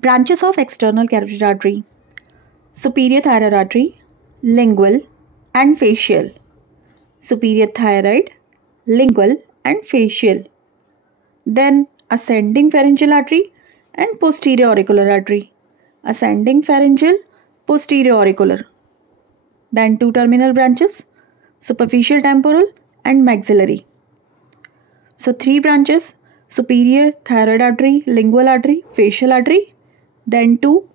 Branches of external carotid artery: superior thyroid artery, lingual and facial. Superior thyroid, lingual and facial. Then ascending pharyngeal artery and posterior auricular artery. Ascending pharyngeal, posterior auricular. Then two terminal branches, superficial temporal and maxillary. So three branches: superior thyroid artery, lingual artery, facial artery. Then two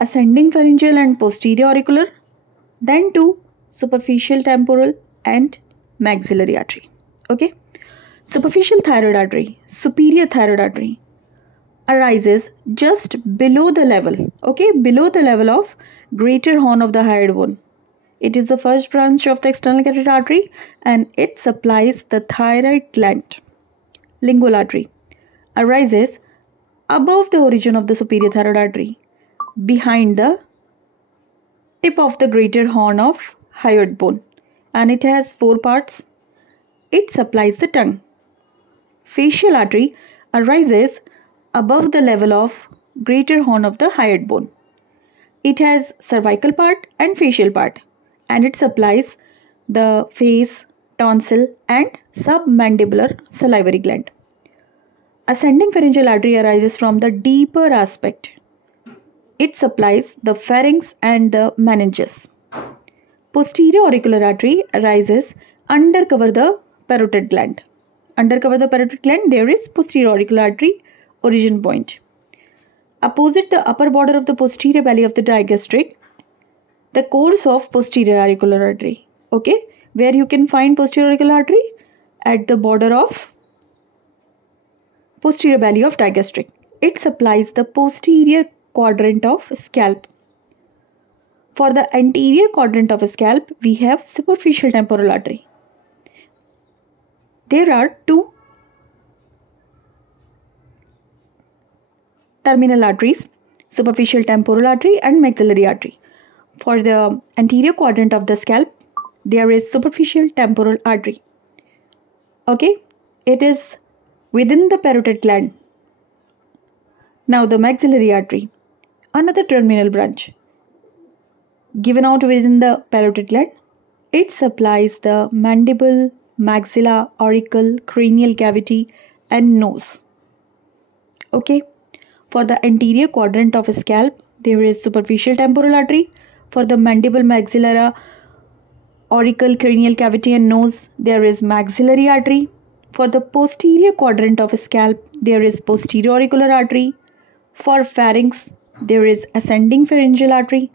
ascending pharyngeal and posterior auricular. Then two superficial temporal and maxillary artery. Okay. Superficial thyroid artery, superior thyroid artery, arises just below the level, below the level of greater horn of the hyoid bone. It is the first branch of the external carotid artery and it supplies the thyroid gland. Lingual artery arises above the origin of the superior thyroid artery, behind the tip of the greater horn of hyoid bone, and it has four parts. It supplies the tongue. Facial artery arises above the level of greater horn of the hyoid bone. It has cervical part and facial part, and it supplies the face, tonsil and submandibular salivary gland. Ascending pharyngeal artery arises from the deeper aspect. It supplies the pharynx and the meninges. Posterior auricular artery arises under cover the parotid gland. Under cover the parotid gland, there is posterior auricular artery origin point. Opposite the upper border of the posterior belly of the digastric, the course of posterior auricular artery. Where you can find posterior auricular artery? At the border of posterior belly of digastric. It supplies the posterior quadrant of scalp. For the anterior quadrant of scalp, we have superficial temporal artery. There are two terminal arteries, superficial temporal artery and maxillary artery. For the anterior quadrant of the scalp, there is superficial temporal artery. It is within the parotid gland. Now the maxillary artery, another terminal branch, given out within the parotid gland. It supplies the mandible, maxilla, auricle, cranial cavity and nose. For the anterior quadrant of scalp, there is superficial temporal artery. For the mandible, maxilla, auricle, cranial cavity and nose, there is maxillary artery. For the posterior quadrant of scalp, there is posterior auricular artery. For pharynx, there is ascending pharyngeal artery.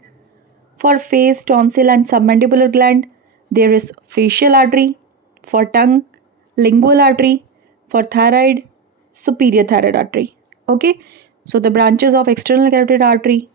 For face, tonsil and submandibular gland, there is facial artery. For tongue, lingual artery. For thyroid, superior thyroid artery. So the branches of external carotid artery: